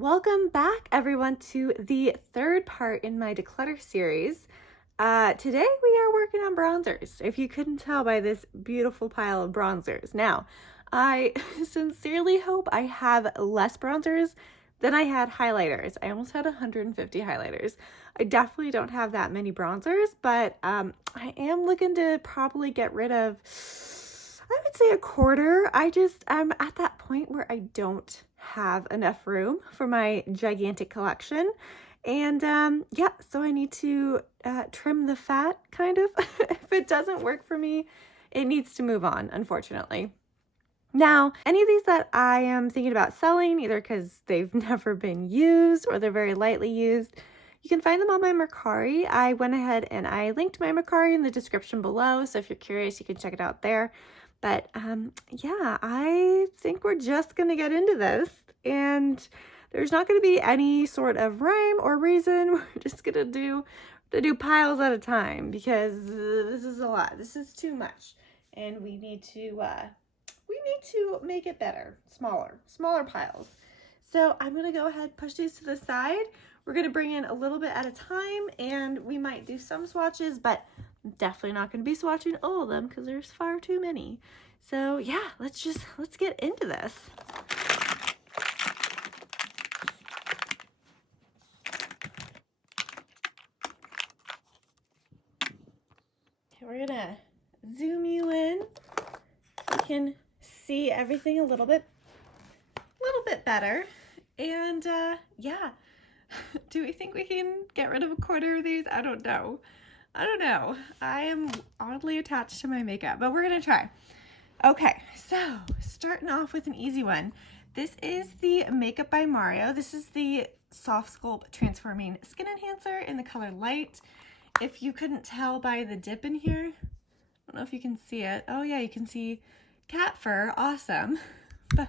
Welcome back, everyone, to the third part in my Declutter series. Today we are working on bronzers, if you couldn't tell by this beautiful pile of bronzers. Now, I sincerely hope I have less bronzers than I had highlighters. I almost had 150 highlighters. I definitely don't have that many bronzers, but I am looking to probably get rid of, I would say, a quarter. I'm at that point where I don't have enough room for my gigantic collection. And yeah, so I need to trim the fat, kind of. If it doesn't work for me, it needs to move on, unfortunately. Now, any of these that I am thinking about selling, either because they've never been used or they're very lightly used, you can find them on my Mercari. I went ahead and I linked my Mercari in the description below, so if you're curious, you can check it out there. But yeah, I think we're just going to get into this, and there's not going to be any sort of rhyme or reason. We're just going to do piles at a time, because this is a lot. This is too much, and we need to make it better, smaller piles. So I'm going to go ahead, push these to the side. We're going to bring in a little bit at a time, and we might do some swatches, but I'm definitely not going to be swatching all of them because there's far too many. So yeah, let's get into this. Okay, we're gonna zoom you in so you can see everything a little bit better. And yeah, do we think we can get rid of a quarter of these? I don't know. I am oddly attached to my makeup, but we're gonna try. Okay, so starting off with an easy one. This is the Makeup by Mario. This is the Soft Sculpt Transforming Skin Enhancer in the color Light. If you couldn't tell by the dip in here, I don't know if you can see it. Oh yeah, you can see cat fur, awesome. But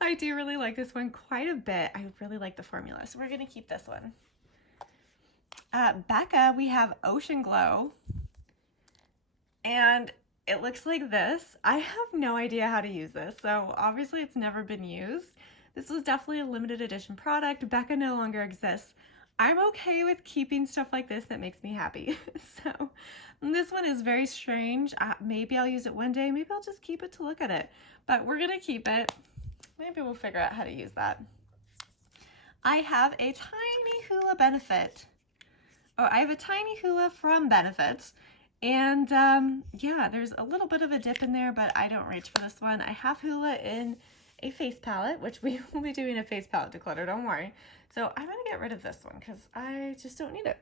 I do really like this one quite a bit. I really like the formula, so we're gonna keep this one. Becca, we have Ocean Glow, and it looks like this. I have no idea how to use this, so obviously it's never been used. This was definitely a limited edition product. Becca no longer exists. I'm okay with keeping stuff like this that makes me happy. So this one is very strange. Maybe I'll use it one day. Maybe I'll just keep it to look at it, but we're gonna keep it. Maybe we'll figure out how to use that. I have a tiny hula Benefit. Oh, I have a tiny hula from Benefit. And yeah, there's a little bit of a dip in there, but I don't reach for this one. I have hula in a face palette, which we will be doing a face palette declutter, don't worry. So I'm gonna get rid of this one because I just don't need it.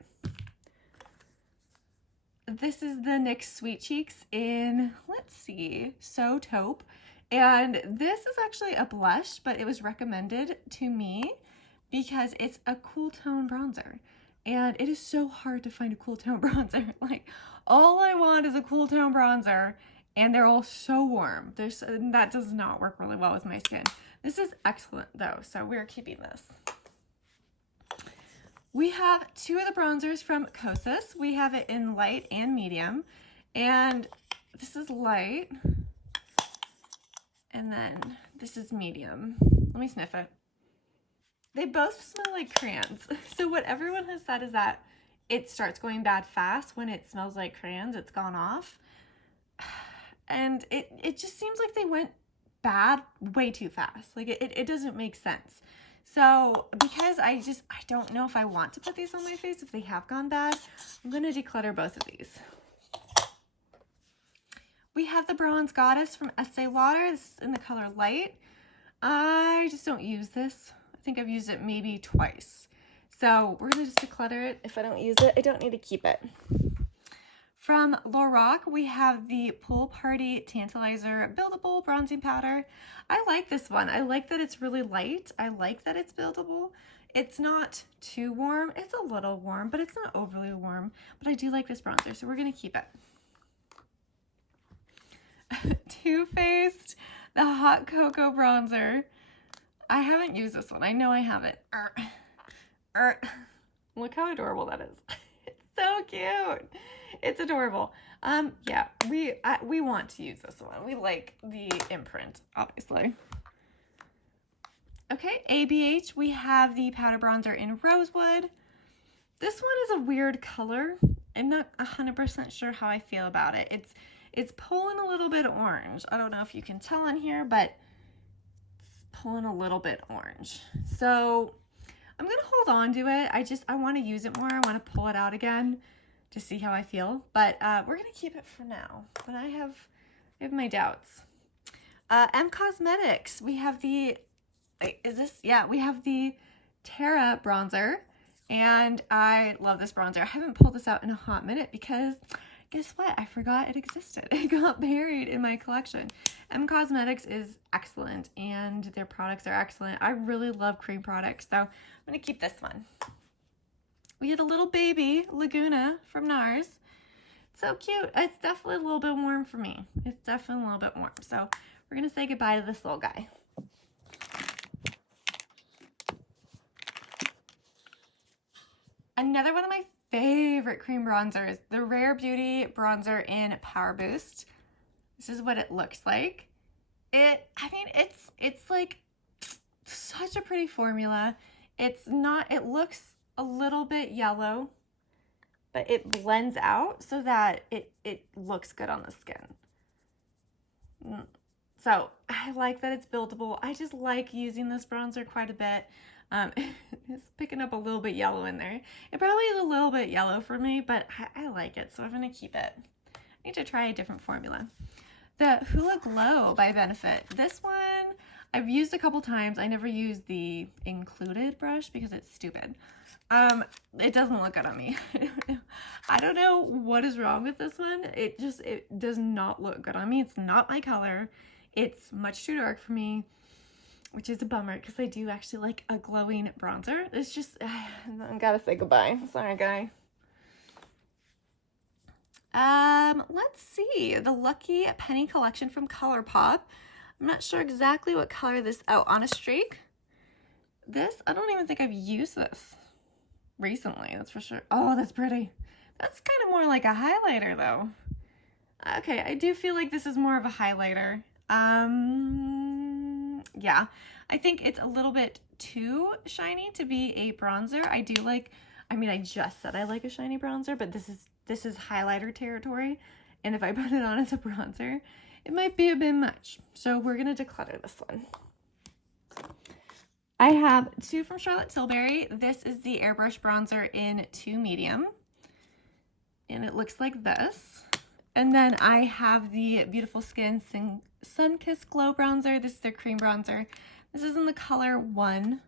This is the NYX Sweet Cheeks in, let's see, So Taupe. And this is actually a blush, but it was recommended to me because it's a cool tone bronzer. And it is so hard to find a cool tone bronzer. Like, all I want is a cool tone bronzer, and they're all so warm. That does not work really well with my skin. This is excellent though, so we're keeping this. We have two of the bronzers from Kosas. We have it in light and medium, and this is light, and then this is medium. Let me sniff it. They both smell like crayons. So what everyone has said is that it starts going bad fast when it smells like crayons. It's gone off. And it just seems like they went bad way too fast. Like it doesn't make sense. So because I don't know if I want to put these on my face if they have gone bad, I'm going to declutter both of these. We have the Bronze Goddess from Estee Lauder. This is in the color Light. I just don't use this. I think I've used it maybe twice. So we're gonna just declutter it. If I don't use it, I don't need to keep it. From Lorac, we have the Pool Party Tantalizer Buildable Bronzing Powder. I like this one. I like that it's really light. I like that it's buildable. It's not too warm. It's a little warm, but it's not overly warm. But I do like this bronzer, so we're gonna keep it. Too Faced, the Hot Cocoa Bronzer. I haven't used this one. I know I haven't. Look how adorable that is. It's so cute. It's adorable. Yeah, we want to use this one. We like the imprint, obviously. Okay, ABH, we have the powder bronzer in Rosewood. This one is a weird color. I'm not 100% sure how I feel about it. It's pulling a little bit orange. I don't know if you can tell on here, but it's pulling a little bit orange. So I'm gonna hold on to it. I want to use it more. I want to pull it out again to see how I feel. But we're gonna keep it for now. But I have my doubts. M Cosmetics. We have the we have the Terra bronzer, and I love this bronzer. I haven't pulled this out in a hot minute because guess what? I forgot it existed. It got buried in my collection. M Cosmetics is excellent, and their products are excellent. I really love cream products, so I'm gonna keep this one. We had a little baby, Laguna, from NARS. So cute. It's definitely a little bit warm for me. It's definitely a little bit warm. So we're gonna say goodbye to this little guy. Another one of my favorite cream bronzers, the Rare Beauty bronzer in Power Boost. This is what it looks like. It's like such a pretty formula. It looks a little bit yellow, but it blends out so that it looks good on the skin. So I like that it's buildable. I just like using this bronzer quite a bit. It's picking up a little bit yellow in there. It probably is a little bit yellow for me, but I like it, so I'm gonna keep it. I need to try a different formula. The Hula Glow by Benefit. This one I've used a couple times. I never use the included brush because it's stupid. It doesn't look good on me. I don't know what is wrong with this one. It does not look good on me. It's not my color. It's much too dark for me, which is a bummer because I do actually like a glowing bronzer. It's just, I gotta say goodbye. Sorry, guy. Let's see. The Lucky Penny Collection from ColourPop. I'm not sure exactly what color this, oh, On a Streak. This, I don't even think I've used this recently, that's for sure. Oh, that's pretty. That's kind of more like a highlighter though. Okay, I do feel like this is more of a highlighter. Yeah, I think it's a little bit too shiny to be a bronzer. I just said I like a shiny bronzer, but this is highlighter territory. And if I put it on as a bronzer, it might be a bit much. So we're gonna declutter this one. I have two from Charlotte Tilbury. This is the Airbrush Bronzer in 2 Medium. And it looks like this. And then I have the Beautiful Skin Sun-Kissed Glow Bronzer. This is their cream bronzer. This is in the color 1.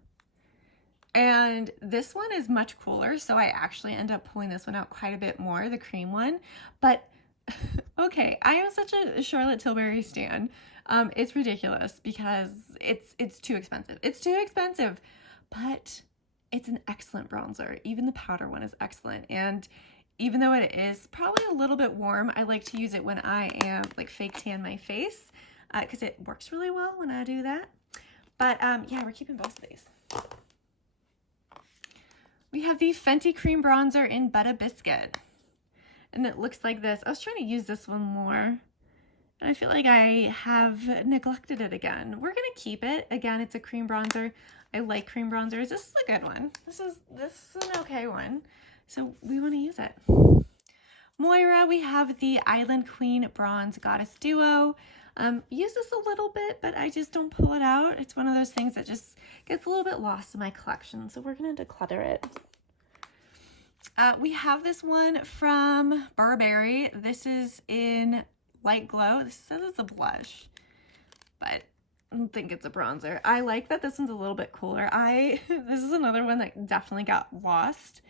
And this one is much cooler, so I actually end up pulling this one out quite a bit more, the cream one. But, okay, I am such a Charlotte Tilbury stan. It's ridiculous because it's too expensive. It's too expensive, but it's an excellent bronzer. Even the powder one is excellent. And even though it is probably a little bit warm, I like to use it when I am like fake tan my face because it works really well when I do that. But yeah, we're keeping both of these. We have the Fenty Cream Bronzer in Butter Biscuit. And it looks like this. I was trying to use this one more, and I feel like I have neglected it again. We're gonna keep it. Again, it's a cream bronzer. I like cream bronzers. This is a good one. This is an okay one. So we want to use it. Moira, we have the Island Queen Bronze Goddess Duo. Use this a little bit, but I just don't pull it out. It's one of those things that just gets a little bit lost in my collection, so we're gonna declutter it. We have this one from Burberry. This is in Light Glow. This says it's a blush, but I don't think it's a bronzer. I like that this one's a little bit cooler. This is another one that definitely got lost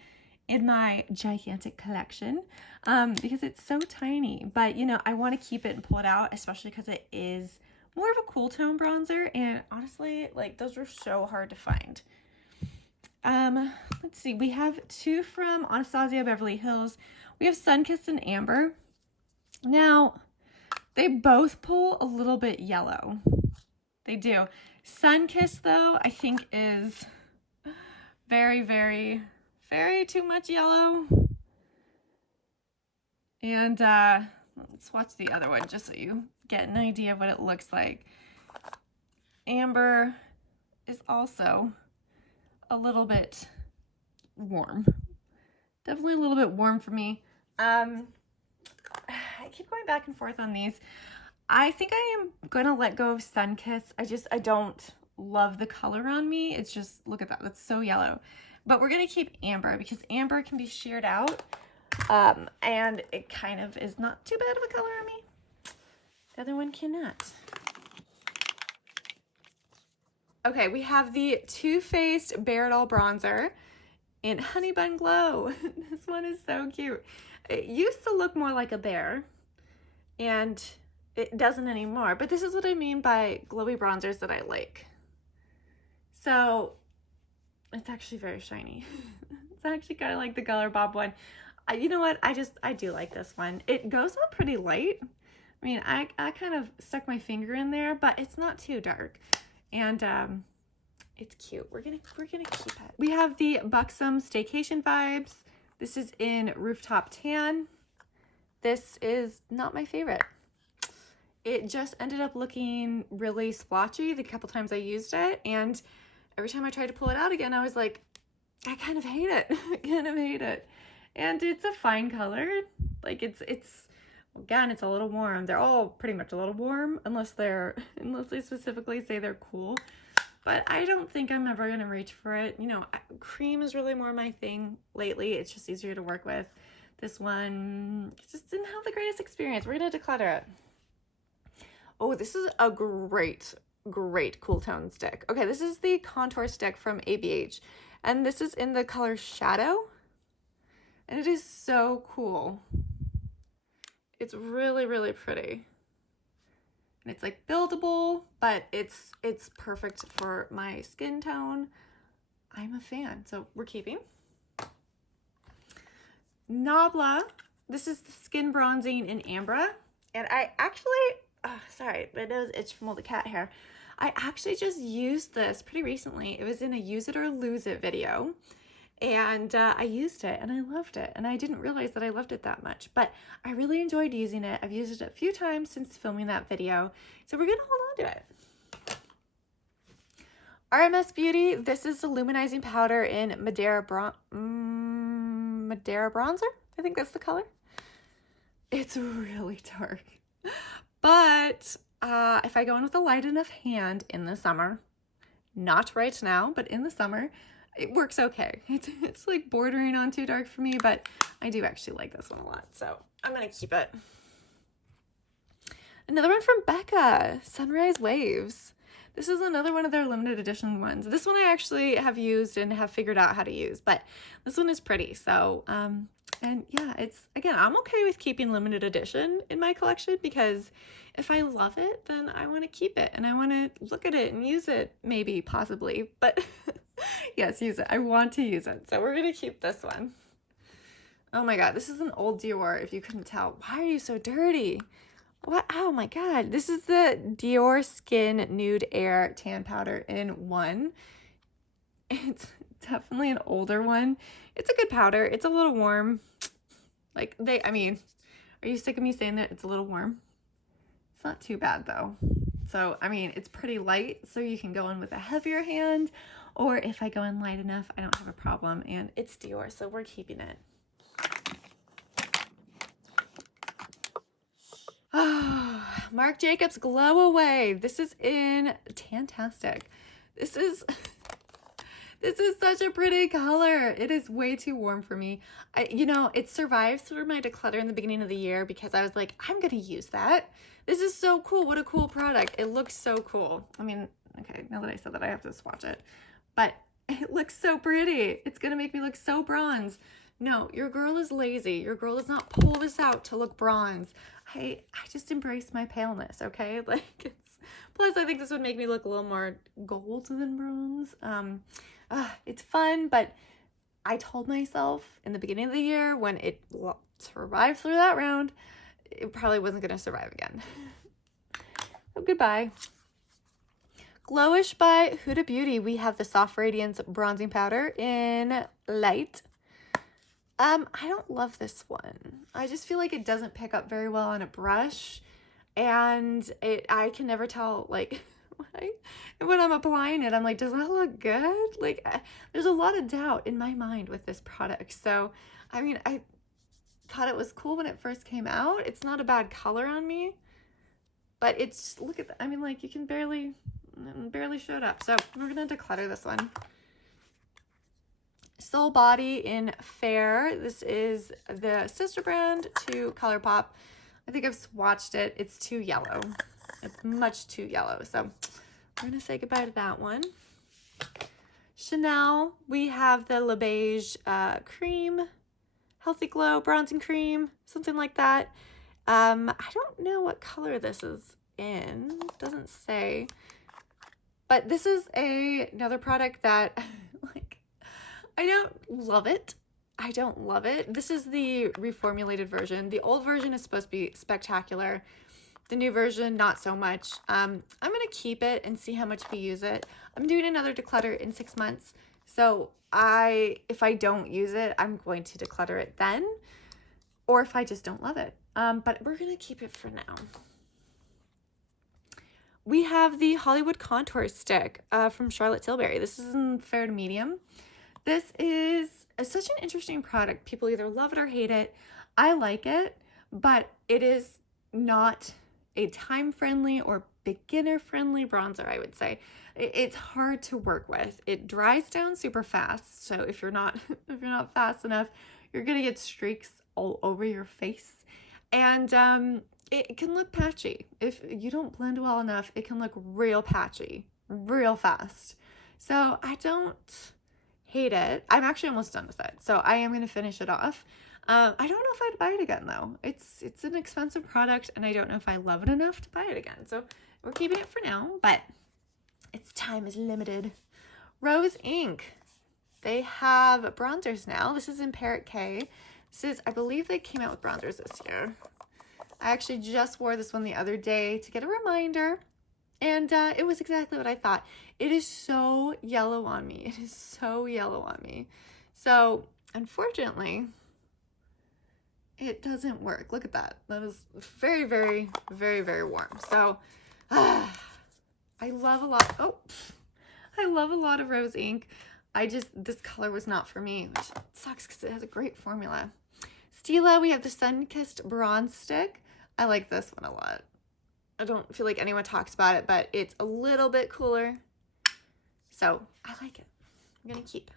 in my gigantic collection because it's so tiny, but you know, I want to keep it and pull it out, especially because it is more of a cool tone bronzer, and honestly, like, those are so hard to find. Let's see, we have two from Anastasia Beverly Hills. We have Sunkissed and Amber. Now, they both pull a little bit yellow. They do. Sunkissed, though, I think is very, very, very too much yellow. And let's watch the other one just so you get an idea of what it looks like. Amber, is also a little bit warm. Definitely a little bit warm for me. I keep going back and forth on these. I think I am going to let go of Sunkiss. I don't love the color on me. It's just, look at that. That's so yellow. But we're going to keep Amber because Amber can be sheared out. And it kind of is not too bad of a color on me. The other one cannot. Okay, we have the Too Faced Bare It All Bronzer in Honey Bun Glow. This one is so cute. It used to look more like a bear, and it doesn't anymore, but this is what I mean by glowy bronzers that I like. So it's actually very shiny. It's actually kind of like the Color Bob one. You know what? I do like this one. It goes on pretty light. I mean, I kind of stuck my finger in there, but it's not too dark. And it's cute. We're gonna keep it. We have the Buxom Staycation Vibes. This is in Rooftop Tan. This is not my favorite. It just ended up looking really splotchy the couple times I used it, and every time I tried to pull it out again, I was like, I kind of hate it. I kind of hate it. And it's a fine color. Like it's again, it's a little warm. They're all pretty much a little warm unless they specifically say they're cool. But I don't think I'm ever going to reach for it. You know, cream is really more my thing lately. It's just easier to work with. This one just didn't have the greatest experience. We're going to declutter it. Oh, this is a great cool tone stick. Okay, this is the contour stick from ABH. And this is in the color Shadow. And it is so cool. It's really, really pretty. And it's like buildable, but it's perfect for my skin tone. I'm a fan, so we're keeping. Nabla, this is the Skin Bronzing in Ambra. And I actually, sorry, my nose itched from all the cat hair. I actually just used this pretty recently. It was in a Use It or Lose It video. And I used it and I loved it, and I didn't realize that I loved it that much, but I really enjoyed using it. I've used it a few times since filming that video, so we're gonna hold on to it. RMS Beauty, this is the luminizing powder in Madeira Bronzer. I think that's the color. It's really dark, but if I go in with a light enough hand in the summer, not right now, but in the summer, it works okay. It's like bordering on too dark for me, but I do actually like this one a lot, so I'm gonna keep it. Another one from Becca, Sunrise Waves. This is another one of their limited edition ones. This one I actually have used and have figured out how to use, but this one is pretty. So, and yeah, it's, again, I'm okay with keeping limited edition in my collection because if I love it, then I want to keep it and I want to look at it and use it, maybe, possibly, but yes, use it. I want to use it. So we're going to keep this one. Oh my God, this is an old Dior, if you couldn't tell. Why are you so dirty? What? Oh my God. This is the Dior Skin Nude Air Tan Powder in 1. It's definitely an older one. It's a good powder. It's a little warm. Like I mean, are you sick of me saying that it's a little warm? It's not too bad though. So, I mean, it's pretty light, so you can go in with a heavier hand, or if I go in light enough, I don't have a problem, and it's Dior, so we're keeping it. Oh, Marc Jacobs Glow Away. This is in Tantastic. This is such a pretty color. It is way too warm for me. You know, it survived through my declutter in the beginning of the year because I was like, I'm gonna use that. This is so cool. What a cool product. It looks so cool. I mean, okay, now that I said that, I have to swatch it. But it looks so pretty. It's gonna make me look so bronze. No, your girl is lazy. Your girl does not pull this out to look bronze. I just embrace my paleness, okay? Like, it's, plus I think this would make me look a little more gold than bronze. It's fun, but I told myself in the beginning of the year when it survived through that round, it probably wasn't going to survive again. So goodbye. Glowish by Huda Beauty. We have the Soft Radiance Bronzing Powder in Light. I don't love this one. I just feel like it doesn't pick up very well on a brush, and I can never tell, like, when I'm applying it, I'm like, does that look good? Like, there's a lot of doubt in my mind with this product. So, I mean, I thought it was cool when it first came out. It's not a bad color on me, but it's, look at that. I mean, like, you can barely show it up. So we're going to declutter this one. Soul Body in Fair. This is the sister brand to ColourPop. I think I've swatched it. It's too yellow. It's much too yellow. So we're going to say goodbye to that one. Chanel, we have the Le Beige cream, Healthy Glow bronzing cream, something like that. I don't know what color this is in. Doesn't say. But this is another product that, like, I don't love it. I don't love it. This is the reformulated version. The old version is supposed to be spectacular. The new version, not so much. I'm going to keep it and see how much we use it. I'm doing another declutter in 6 months. So if I don't use it, I'm going to declutter it then. Or if I just don't love it. But we're going to keep it for now. We have the Hollywood Contour Stick from Charlotte Tilbury. This is in fair to medium. This is such an interesting product. People either love it or hate it. I like it, but it is not a time-friendly or beginner-friendly bronzer, I would say. It's hard to work with. It dries down super fast, so if you're not fast enough, you're gonna get streaks all over your face. And it can look patchy. If you don't blend well enough, it can look real patchy, real fast. So I don't hate it. I'm actually almost done with it, so I am going to finish it off. I don't know if I'd buy it again, though. It's an expensive product, and I don't know if I love it enough to buy it again. So we're keeping it for now, but its time is limited. Rose Ink. They have bronzers now. This is in Parrot K. I believe they came out with bronzers this year. I actually just wore this one the other day to get a reminder, and it was exactly what I thought. It is so yellow on me. It is so yellow on me. So, unfortunately, it doesn't work. Look at that. That is very, very, very, very warm. So, I love a lot. Oh, I love a lot of Rose Ink. This color was not for me, which sucks because it has a great formula. Stila, we have the Sun-Kissed Bronze Stick. I like this one a lot. I don't feel like anyone talks about it, but it's a little bit cooler. So I like it. I'm going to keep.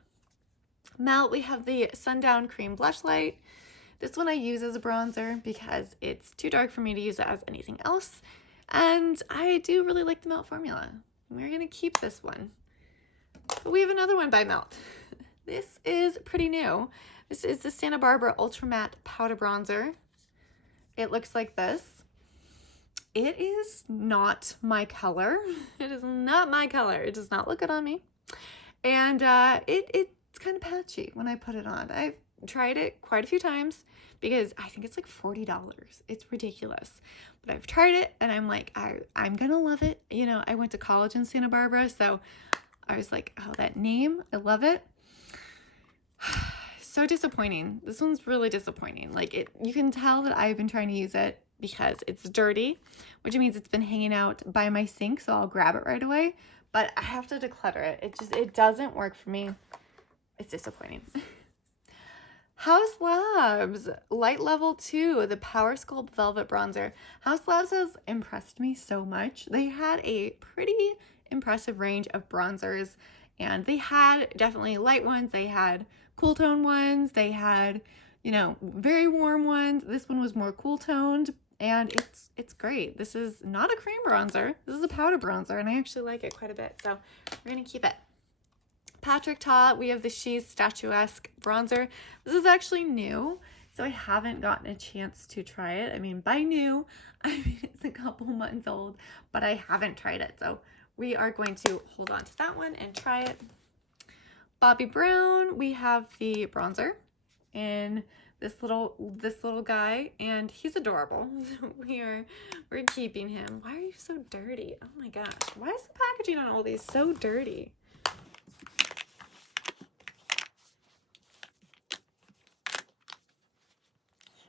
Melt, we have the Sundown Cream Blush Light. This one I use as a bronzer because it's too dark for me to use it as anything else. And I do really like the Melt formula. We're going to keep this one. But we have another one by Melt. This is pretty new. This is the Santa Barbara Ultra Matte Powder Bronzer. It looks like this. It is not my color. It is not my color. It does not look good on me. And it's kind of patchy when I put it on. I've tried it quite a few times because I think it's like $40. It's ridiculous. But I've tried it and I'm like, I'm going to love it. You know, I went to college in Santa Barbara, so I was like, oh, that name, I love it. So disappointing. This one's really disappointing. Like, you can tell that I've been trying to use it because it's dirty, which means it's been hanging out by my sink, so I'll grab it right away. But I have to declutter it. It doesn't work for me. It's disappointing. Haus Labs Light Level 2, the Power Sculpt Velvet Bronzer. Haus Labs has impressed me so much. They had a pretty impressive range of bronzers, and they had definitely light ones. They had cool tone ones. They had, you know, very warm ones. This one was more cool toned, and it's great. This is not a cream bronzer. This is a powder bronzer, and I actually like it quite a bit. So we're gonna keep it. Patrick Ta, we have the She's Statuesque Bronzer. This is actually new, so I haven't gotten a chance to try it. I mean, by new, I mean it's a couple months old, but I haven't tried it. So we are going to hold on to that one and try it. Bobbi Brown, we have the bronzer in this little guy, and he's adorable. We're keeping him. Why are you so dirty? Oh my gosh. Why is the packaging on all these so dirty?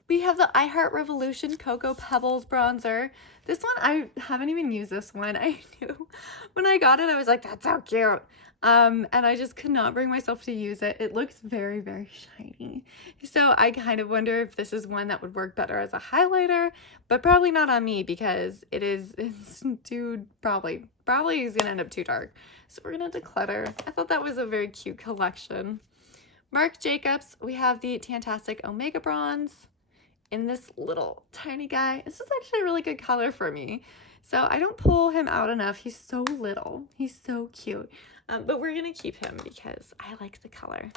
We have the I Heart Revolution Cocoa Pebbles bronzer. This one, I haven't even used this one. I knew when I got it, I was like, that's so cute. And I just could not bring myself to use it. It looks very, very shiny. So I kind of wonder if this is one that would work better as a highlighter, but probably not on me because it's too, probably is gonna end up too dark. So we're gonna declutter. I thought that was a very cute collection. Marc Jacobs, we have the Tantastic Omega Bronze in this little tiny guy. This is actually a really good color for me. So I don't pull him out enough. He's so little. He's so cute. But we're going to keep him because I like the color.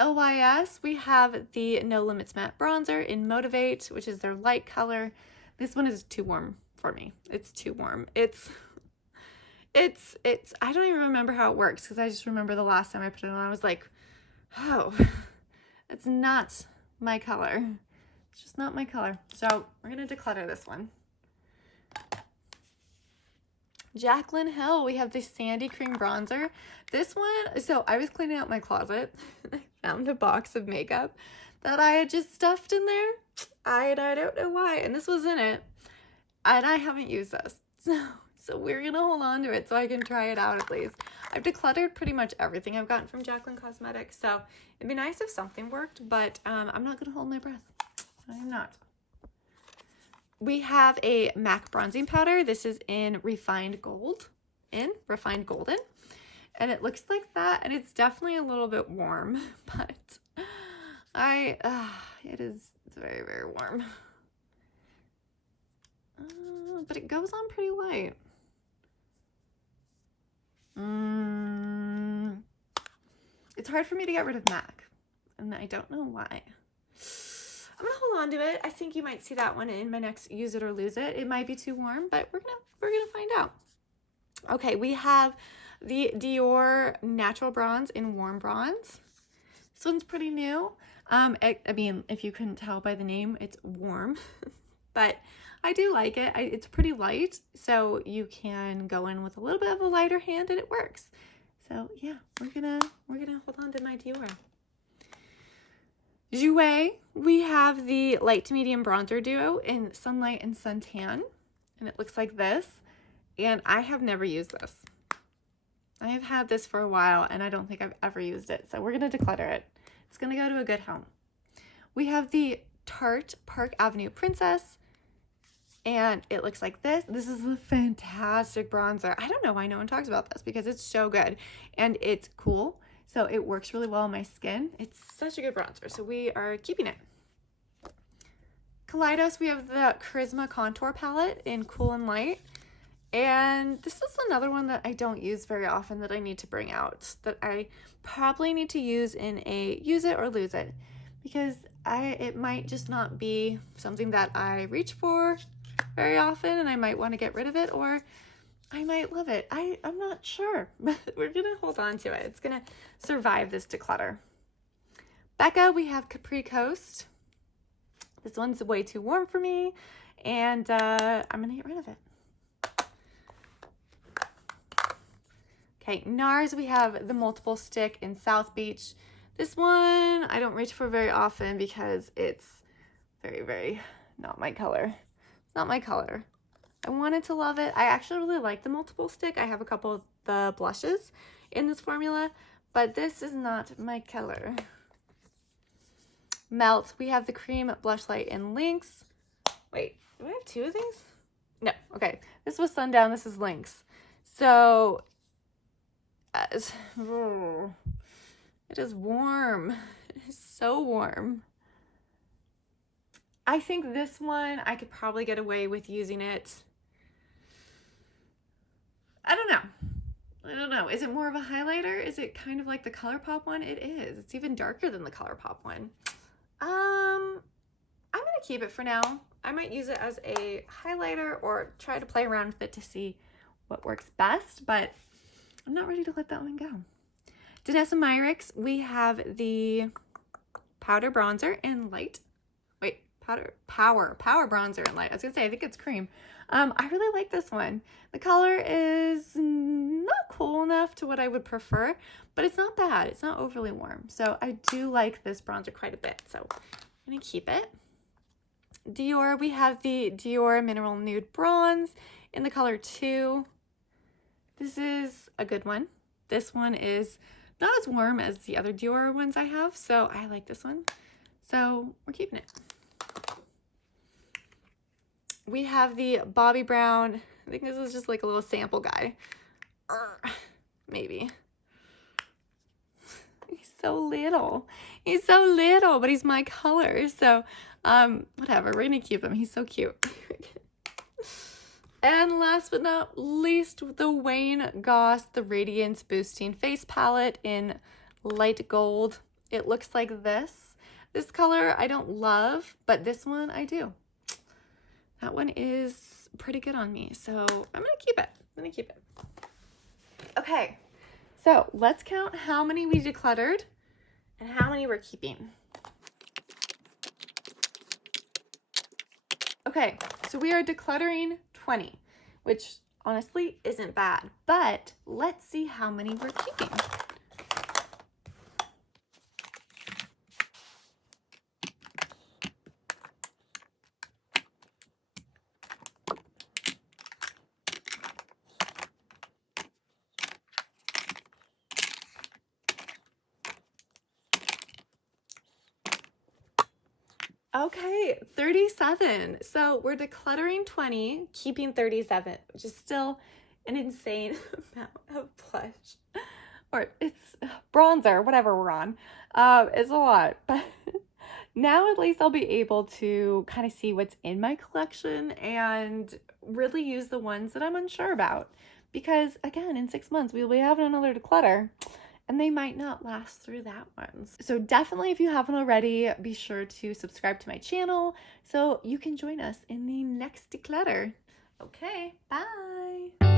OYS, we have the No Limits Matte Bronzer in Motivate, which is their light color. This one is too warm for me. It's too warm. It's I don't even remember how it works because I just remember the last time I put it on, I was like, oh, it's not my color. It's just not my color. So we're going to declutter this one. Jaclyn Hill, we have the Sandy Cream Bronzer. This one, so I was cleaning out my closet. I found a box of makeup that I had just stuffed in there. I don't know why. And this was in it. And I haven't used this. So we're going to hold on to it so I can try it out at least. I've decluttered pretty much everything I've gotten from Jaclyn Cosmetics. So it'd be nice if something worked, but I'm not going to hold my breath. I'm not. We have a MAC bronzing powder. This is in Refined Golden. And it looks like that. And it's definitely a little bit warm, but it's very, very warm. But it goes on pretty light. It's hard for me to get rid of MAC, and I don't know why. I'm gonna hold on to it. I think you might see that one in my next use it or lose it. It might be too warm, but we're gonna find out. Okay, we have the Dior Natural Bronze in Warm Bronze. This one's pretty new. I mean, if you couldn't tell by the name, it's warm, but I do like it. It's pretty light, so you can go in with a little bit of a lighter hand and it works. So yeah, we're gonna hold on to my Dior. Jouer, we have the light to medium bronzer duo in Sunlight and Suntan, and it looks like this. And I have never used this. I have had this for a while, and I don't think I've ever used it. So we're gonna declutter it. It's gonna go to a good home. We have the Tarte Park Avenue Princess, and it looks like this. This is a fantastic bronzer. I don't know why no one talks about this because it's so good, and it's cool. So it works really well on my skin. It's such a good bronzer, so we are keeping it. Kaleidos, we have the Charisma Contour Palette in Cool and Light. And this is another one that I don't use very often that I need to bring out, that I probably need to use in a use it or lose it, because it might just not be something that I reach for very often, and I might want to get rid of it, or I might love it. I'm not sure, but we're gonna hold on to it. It's gonna survive this declutter. Becca, we have Capri Coast. This one's way too warm for me, and I'm gonna get rid of it. Okay, NARS, we have the Multiple Stick in South Beach. This one I don't reach for very often because it's very, very not my color. It's not my color. I wanted to love it. I actually really like the Multiple Stick. I have a couple of the blushes in this formula, but this is not my color. Melt, we have the Cream Blush Light in Lynx. Wait, do I have two of these? No, okay. This was Sundown, this is Lynx. So, it is warm. It is so warm. I think this one, I could probably get away with using it. I don't know. Is it more of a highlighter? Is it kind of like the ColourPop one? It is. It's even darker than the ColourPop one. I'm going to keep it for now. I might use it as a highlighter or try to play around with it to see what works best, but I'm not ready to let that one go. Danessa Myricks, we have the Powder Bronzer in Light. Wait, Power Bronzer in Light. I was going to say, I think it's cream. I really like this one. The color is not cool enough to what I would prefer, but it's not bad. It's not overly warm. So I do like this bronzer quite a bit. So I'm I'm gonna keep it. Dior, we have the Dior Mineral Nude Bronze in the color 2. This is a good one. This one is not as warm as the other Dior ones I have, so I like this one. So we're keeping it. We have the Bobbi Brown. I think this is just like a little sample guy. Maybe. He's so little. He's so little, but he's my color. So, whatever. We're gonna keep him. He's so cute. And last but not least, the Wayne Goss, the Radiance Boosting Face Palette in light gold. It looks like this. This color I don't love, but this one I do. That one is pretty good on me, so I'm gonna keep it. I'm gonna keep it. Okay, so let's count how many we decluttered and how many we're keeping. Okay, so we are decluttering 20, which honestly isn't bad, but let's see how many we're keeping. Okay, 37. So we're decluttering 20, keeping 37, which is still an insane amount of blush. Or it's bronzer, whatever we're on. It's a lot. But now at least I'll be able to kind of see what's in my collection and really use the ones that I'm unsure about. Because again, in 6 months, we'll be having another declutter. And they might not last through that one. So definitely, if you haven't already, be sure to subscribe to my channel so you can join us in the next declutter. Okay, bye.